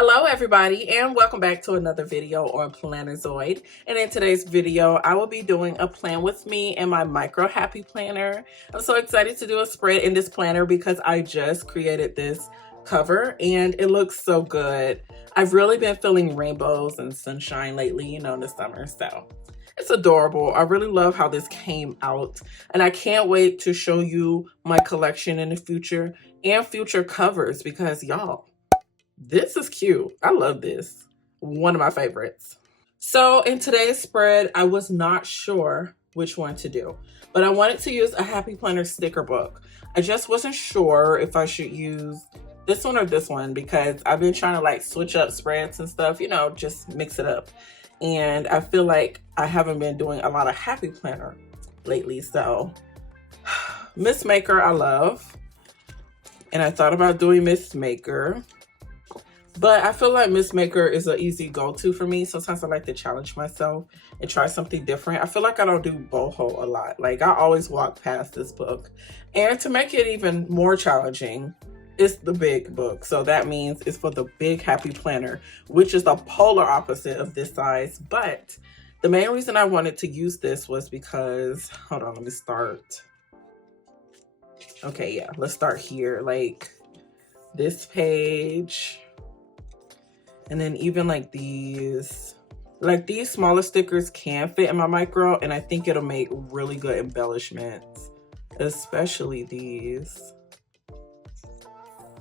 Hello everybody and welcome back to another video on Plannerzoid. And in today's video, I will be doing a plan with me and my micro happy planner. I'm so excited to do a spread in this planner because I just created this cover and it looks so good. I've really been feeling rainbows and sunshine lately, you know, in the summer, so it's adorable. I really love how this came out and I can't wait to show you my collection in the future and future covers because y'all, this is cute. I love this. One of my favorites. So in today's spread, I was not sure which one to do, but I wanted to use a Happy Planner sticker book. I just wasn't sure if I should use this one or this one because I've been trying to like switch up spreads and stuff, you know, just mix it up. And I feel like I haven't been doing a lot of Happy Planner lately. So Miss Maker, I love. And I thought about doing Miss Maker. But I feel like Miss Maker is an easy go-to for me. Sometimes I like to challenge myself and try something different. I feel like I don't do boho a lot. Like I always walk past this book. And to make it even more challenging, it's the big book. So that means it's for the big happy planner, which is the polar opposite of this size. But the main reason I wanted to use this was because, hold on, let me start. Okay, yeah, let's start here. Like this page. And then even like these smaller stickers can fit in my micro, and I think it'll make really good embellishments, especially these.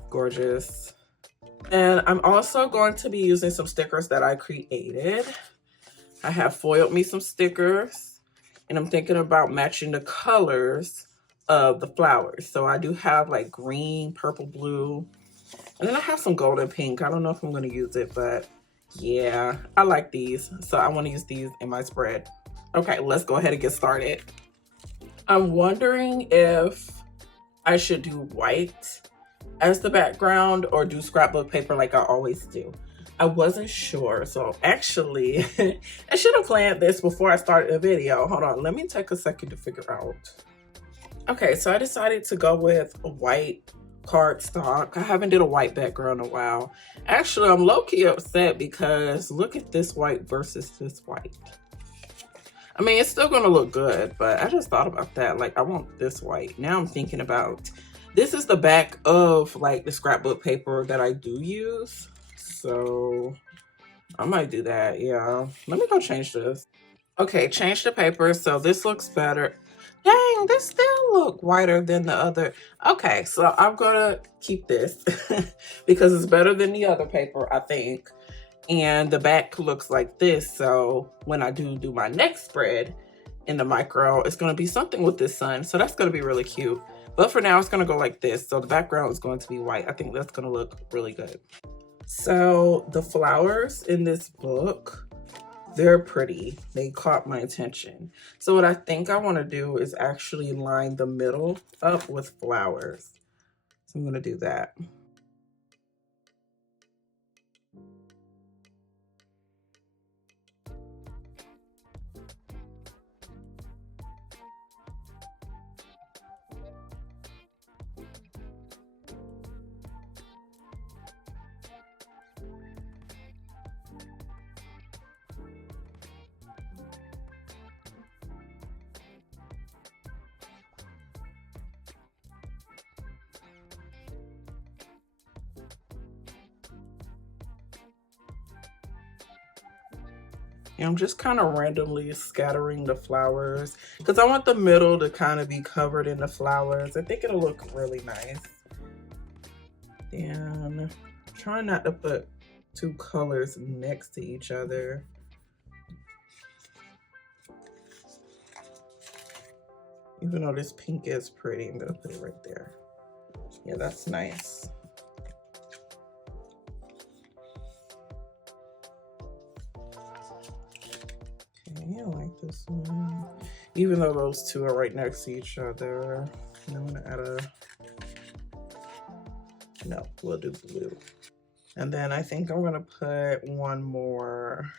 Gorgeous. And I'm also going to be using some stickers that I created. I have foiled me some stickers, and I'm thinking about matching the colors of the flowers. So I do have like green, purple, blue. And then I have some gold and pink. I don't know if I'm going to use it, but yeah, I like these. So I want to use these in my spread. Okay, let's go ahead and get started. I'm wondering if I should do white as the background or do scrapbook paper like I always do. I wasn't sure. So actually, I should have planned this before I started the video. Hold on, let me take a second to figure out. Okay, so I decided to go with a white cardstock. I haven't did a white background in a while. Actually, I'm low-key upset because look at this white versus this white. I mean, it's still gonna look good, but I just thought about that. Like, I want this white. Now I'm thinking about, this is the back of like the scrapbook paper that I do use. So I might do that, yeah. Let me go change this. Okay, change the paper. So this looks better. Dang, this still look whiter than the other. Okay, so I'm gonna keep this because it's better than the other paper, I think. And the back looks like this. So when I do my next spread in the micro, it's gonna be something with this sun. So that's gonna be really cute. But for now, it's gonna go like this. So the background is going to be white. I think that's gonna look really good. So the flowers in this book, they're pretty. They caught my attention. So what I think I want to do is actually line the middle up with flowers. So I'm going to do that. And I'm just kind of randomly scattering the flowers because I want the middle to kind of be covered in the flowers. I think it'll look really nice. And try not to put two colors next to each other. Even though this pink is pretty, I'm gonna put it right there. Yeah, that's nice. I like this one. Even though those two are right next to each other. I'm gonna add a, no, we'll do blue. And then I think I'm gonna put one more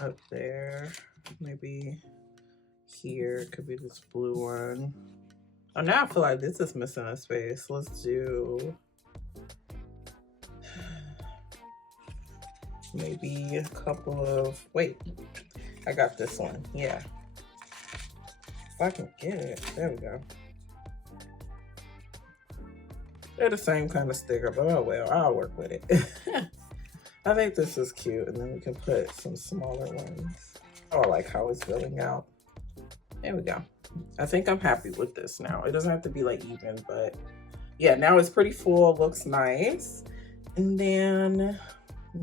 up there. Maybe here, it could be this blue one. Oh, now I feel like this is missing a space. Let's do maybe a couple of, wait, I got this one, yeah. If I can get it, there we go. They're the same kind of sticker, but oh well, I'll work with it. I think this is cute, and then we can put some smaller ones. Oh, I like how it's filling out. There we go. I think I'm happy with this now. It doesn't have to be like even, but yeah, now it's pretty full, looks nice. And then I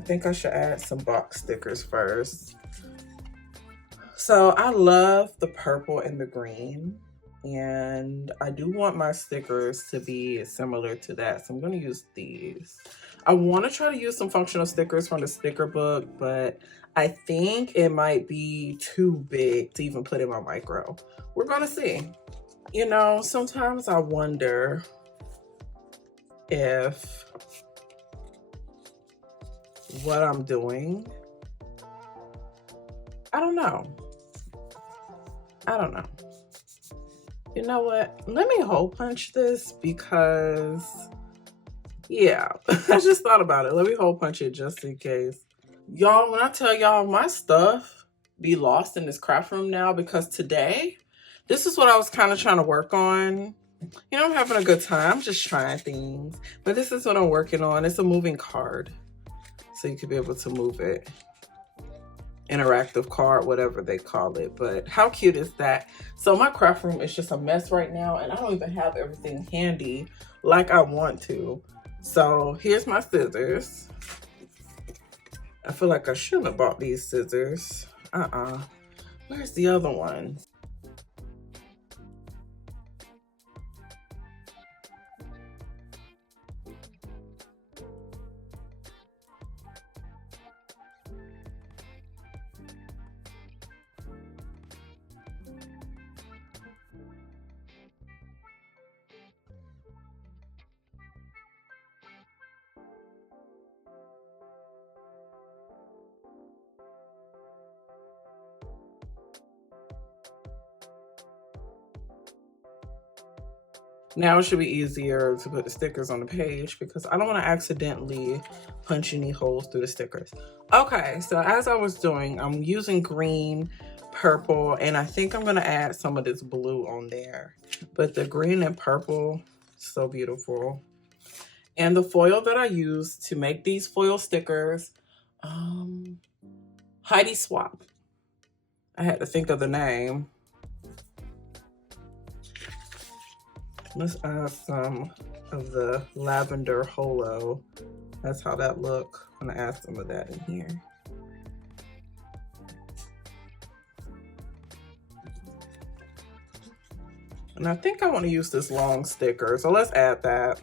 think I should add some box stickers first. So I love the purple and the green, and I do want my stickers to be similar to that. So I'm going to use these. I want to try to use some functional stickers from the sticker book, but I think it might be too big to even put in my micro. We're going to see. You know, sometimes I wonder if what I'm doing, I don't know. You know what? Let me hole punch this because, yeah, I just thought about it. Let me hole punch it just in case. Y'all, when I tell y'all my stuff be lost in this craft room now, because today, this is what I was kind of trying to work on. You know, I'm having a good time. I'm just trying things. But this is what I'm working on. It's a moving card. So you could be able to move it. Interactive card, whatever they call it. But how cute is that? So my craft room is just a mess right now, and I don't even have everything handy like I want to. So here's my scissors. I feel like I shouldn't have bought these scissors. Where's the other one? Now it should be easier to put the stickers on the page because I don't want to accidentally punch any holes through the stickers. Okay, so as I was doing, I'm using green, purple, and I think I'm going to add some of this blue on there. But the green and purple, so beautiful. And the foil that I use to make these foil stickers, Heidi Swap. I had to think of the name. Let's add some of the lavender holo. That's how that look. I'm gonna add some of that in here. And I think I want to use this long sticker, so let's add that.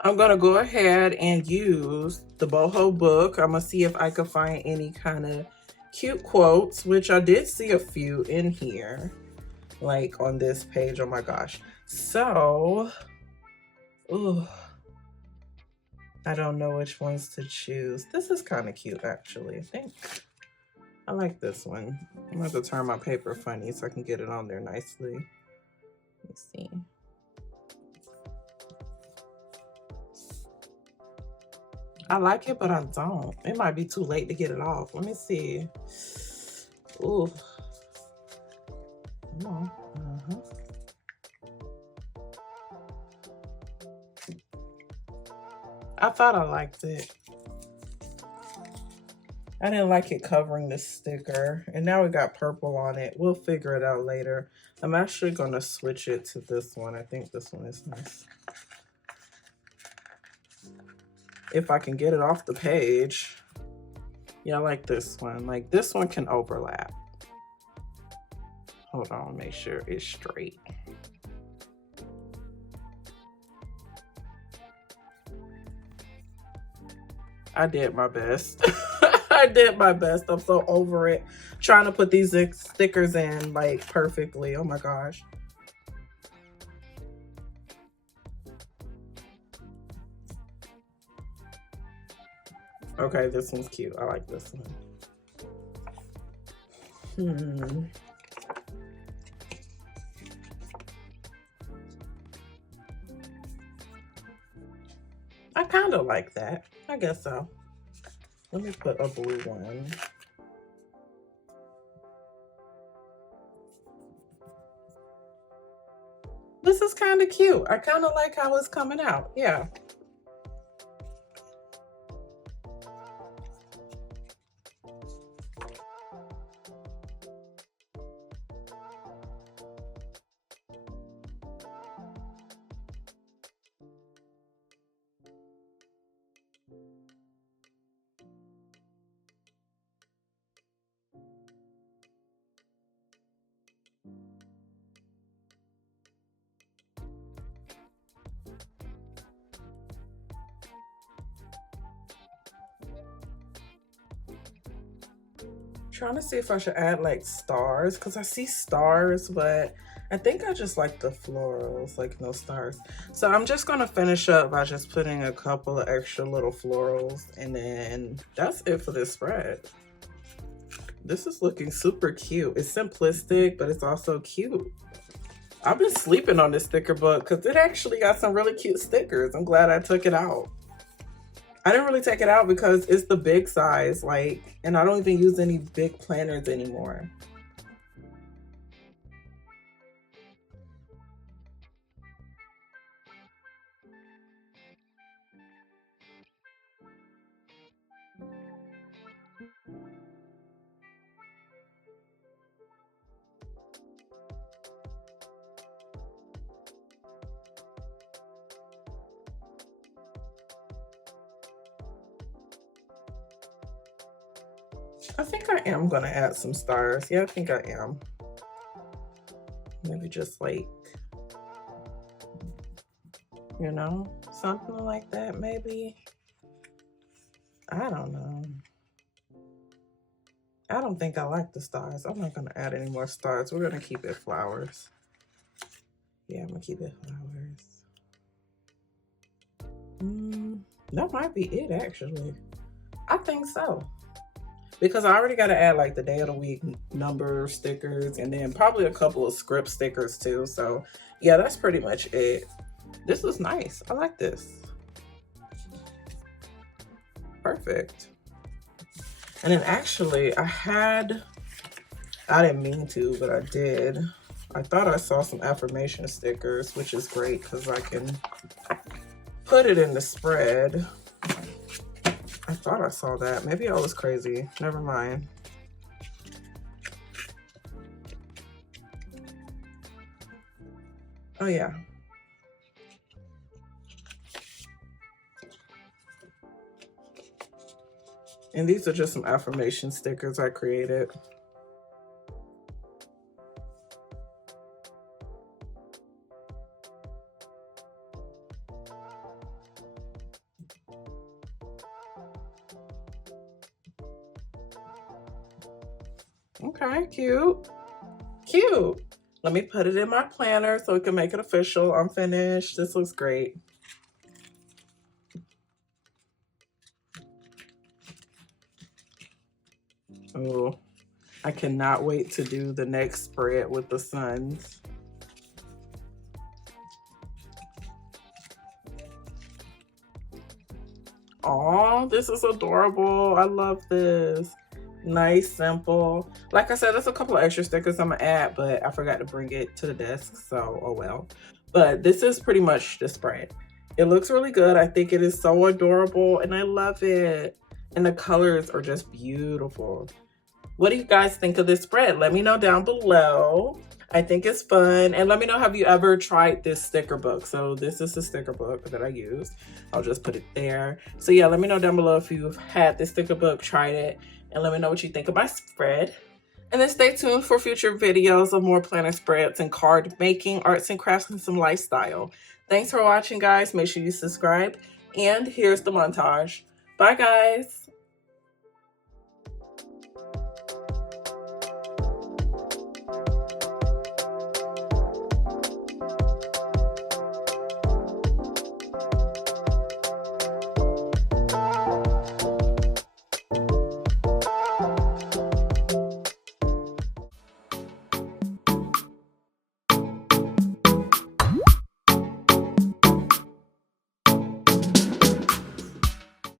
I'm gonna go ahead and use the boho book. I'm gonna see if I can find any kind of cute quotes, which I did see a few in here, like on this page. Oh my gosh. So, ooh, I don't know which ones to choose. This is kind of cute, actually. I think I like this one. I'm gonna have to turn my paper funny so I can get it on there nicely. Let me see. I like it, but I don't. It might be too late to get it off. Let me see. Ooh. Come on. I thought I liked it. I didn't like it covering the sticker. And now we got purple on it. We'll figure it out later. I'm actually going to switch it to this one. I think this one is nice. If I can get it off the page. Yeah, I like this one. Like this one can overlap. Hold on, make sure it's straight. I did my best. I did my best. I'm so over it. Trying to put these stickers in like perfectly. Oh my gosh. Okay, this one's cute. I like this one. kind of like that. I guess so. Let me put a blue one. This is kind of cute. I kind of like how it's coming out. Yeah. Trying to see if I should add like stars, because I see stars, but I think I just like the florals, like no stars. So I'm just gonna finish up by just putting a couple of extra little florals, and then that's it for this spread. This is looking super cute. It's simplistic, but it's also cute. I've been sleeping on this sticker book because it actually got some really cute stickers. I'm glad I took it out. I didn't really take it out because it's the big size, like, and I don't even use any big planners anymore. I think I am gonna add some stars. Yeah, I think I am. Maybe just like, you know, something like that maybe. I don't know. I don't think I like the stars. I'm not gonna add any more stars. We're gonna keep it flowers. Yeah, I'm gonna keep it flowers. That might be it actually. I think so. Because I already gotta add like the day of the week number stickers and then probably a couple of script stickers too. So yeah, that's pretty much it. This is nice. I like this. Perfect. And then actually I didn't mean to, but I did. I thought I saw some affirmation stickers, which is great because I can put it in the spread. I thought I saw that. Maybe I was crazy. Never mind. Oh yeah. And these are just some affirmation stickers I created. Okay, cute. Cute. Let me put it in my planner so we can make it official. I'm finished. This looks great. Oh, I cannot wait to do the next spread with the suns. Oh, this is adorable. I love this. Nice, simple. Like I said, there's a couple of extra stickers I'm gonna add, but I forgot to bring it to the desk, so oh well. But this is pretty much the spread. It looks really good. I think it is so adorable and I love it. And the colors are just beautiful. What do you guys think of this spread? Let me know down below. I think it's fun. And let me know, have you ever tried this sticker book? So this is the sticker book that I used. I'll just put it there. So yeah, let me know down below if you've had this sticker book, tried it, and let me know what you think of my spread. And then stay tuned for future videos of more planner spreads and card making, arts and crafts, and some lifestyle. Thanks for watching, guys. Make sure you subscribe. And here's the montage. Bye, guys.